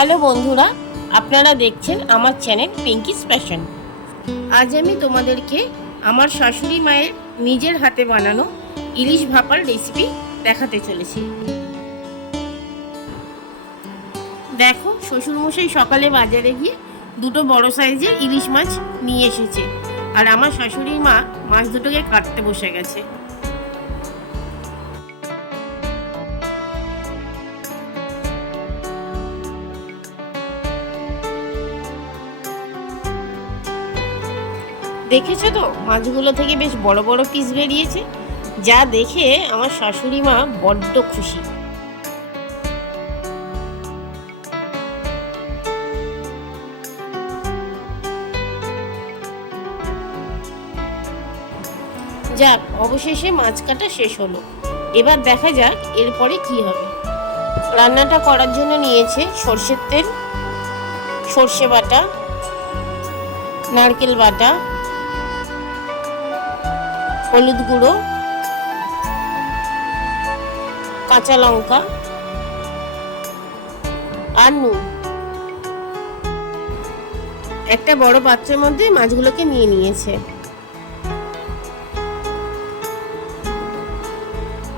Hello বন্ধুরা, আপনারা দেখছেন আমার চ্যানেল পিঙ্কিস ফ্যাশন। আজ আমি তোমাদেরকে আমার শাশুড়ি মায়ের নিজের হাতে বানানো ইলিশ ভাপার রেসিপি দেখাতে চলেছি। দেখো, শ্বশুরমশাই সকালে বাজারে গিয়ে দুটো বড় সাইজের ইলিশ মাছ নিয়ে এসেছে, আর আমার শাশুড়ি মা মাছ দুটোকে কাটতে বসে গেছে। দেখেছো তো, মাছগুলো থেকে বেশ বড় বড় পিস বেরিয়েছে, যা দেখে আমার শাশুড়ি মা বড্ড খুশি। যাক, অবশেষে মাছ কাটা শেষ হলো। এবার দেখা যাক এরপরে কি হবে। রান্নাটা করার জন্য নিয়েছে সর্ষের তেল, সর্ষে বাটা, নারকেল বাটা, হলুদ গুঁড়ো, কাঁচা লঙ্কা আর নুন। একটা বড় পাত্রের মধ্যে মাছগুলোকে নিয়ে নিয়েছে।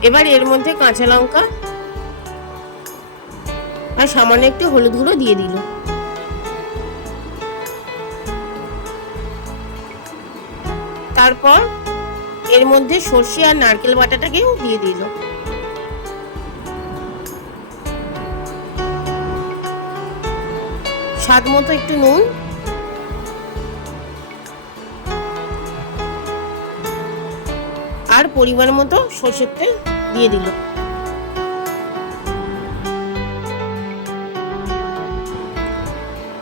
এবার এর মধ্যে কাঁচা লঙ্কা আর সামান্য একটু হলুদ গুঁড়ো দিয়ে দিল। তারপর এর মধ্যে সর্ষে আর নারকেল বাটাটাকেও দিয়ে দিল। স্বাদ মতো একটু নুন, আর পরিমাণ মতো সর্ষের তেল দিয়ে দিল।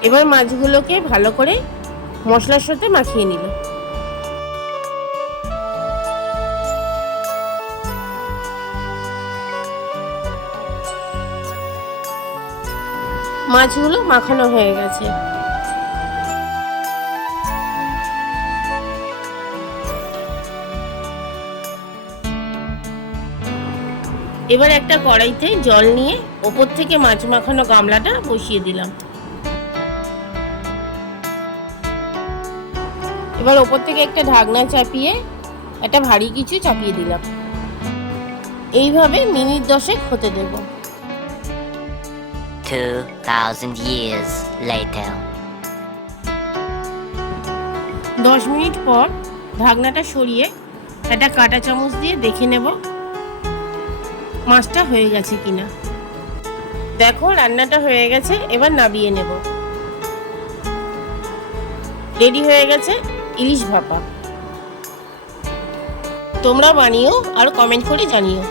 এবার মাছগুলোকে ভালো করে মশলার সাথে মাখিয়ে নিল। মাছগুলো মাখানো হয়ে গেছে। এবার একটা কড়াইতে জল নিয়ে ওপর থেকে মাছ মাখানো গামলাটা বসিয়ে দিলাম। এবার ওপর থেকে একটা ঢাকনা চাপিয়ে একটা ভারী কিছু চাপিয়ে দিলাম। এইভাবে মিনিট 10 হতে দেব। 2000 years later. 10 মিনিট পর ঢাকনাটা সরিয়ে একটা কাঁটা চামচ দিয়ে দেখে নেব মাছটা হয়ে গেছে কিনা। দেখো, রান্নাটা হয়ে গেছে। এবার নামিয়ে নেব। রেডি হয়ে গেছে ইলিশ ভাপা। তোমরা বানিও আর কমেন্ট করে জানিও।